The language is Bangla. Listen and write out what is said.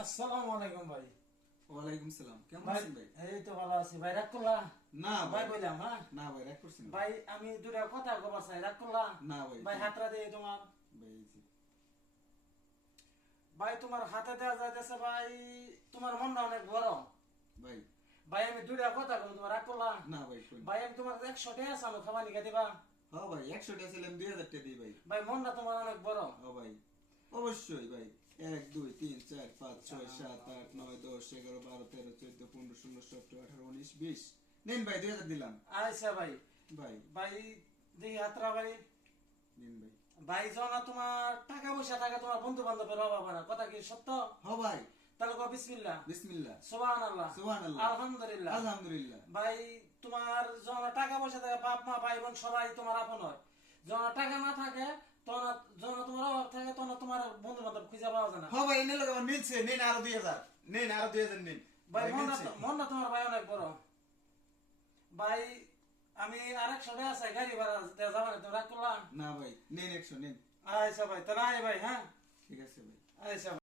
আসসালামু আলাইকুম ভাই। ওয়ালাইকুম সালাম। কেমন ভাই আছেন ভাই? এই তো ভালো আছি ভাই। রাগ করলা? না ভাই ভাই। বললাম হ্যাঁ। না ভাই, রাগ করছেন না। ভাই আমি দুটা কথা কবার চাই, রাগ করলা? না ভাই। ভাই হাতটা দিয়ে তোমার। ভাই এই যে। ভাই তোমার হাতে দেওয়া যাইতেছে ভাই, তোমার মনটা অনেক বড়। ভাই। ভাই আমি দুটা কথা কই, তোমার রাগ করলা? না ভাই কই। ভাই আমি তোমার 100 টাকা চালো, খাবার নিকে দিবা? হ্যাঁ ভাই, 100 টাকা ছিলাম, 2000 টাকা দিই ভাই। ভাই মনটা তোমার অনেক বড়। হ্যাঁ ভাই, অবশ্যই ভাই। 1 2 3 4 5 6 7 8 9 10 11 12 13 14 15 16 17 18 19 20 নিন ভাই, 2000 দিলাম। আচ্ছা ভাই। ভাই ভাই দেখি হাতরা ভাই। নিন ভাই। ভাই জানা তোমার টাকা পয়সা থাকে, তোমার বন্ধু বান্ধবের অভাব হয় না, কথা কি সত্য? হ্যাঁ ভাই। তাহলে কো বিসমিল্লাহ। বিসমিল্লাহ। সুবহানাল্লাহ। সুবহানাল্লাহ। আলহামদুলিল্লাহ। আলহামদুলিল্লাহ। ভাই তোমার যখন টাকা পয়সা থাকে, বাপ মা ভাই বোন সবাই তোমার আপন হয়। যখন টাকা না থাকে, তখন যখন তোমার অভাব থাকে, তখন তোমার বন্ধু বান্ধব খুঁজে পাওয়া যায় না। হ্যাঁ ভাই, এনে লোক আমার মিলছে। নিন আরো 2000। নিন আরো 2000 নিন। ভাই মিলছে। মনটা তোমার ভাই অনেক বড়। ভাই আমি আরেক সবাই আছে গাড়ি ভাড়া দেওয়া যাবে না, তুমি রাগ করলাম? না ভাই, নিন 100 নিন। আচ্ছা ভাই, তাহলে আয় ভাই, হ্যাঁ। ঠিক আছে ভাই। আচ্ছা।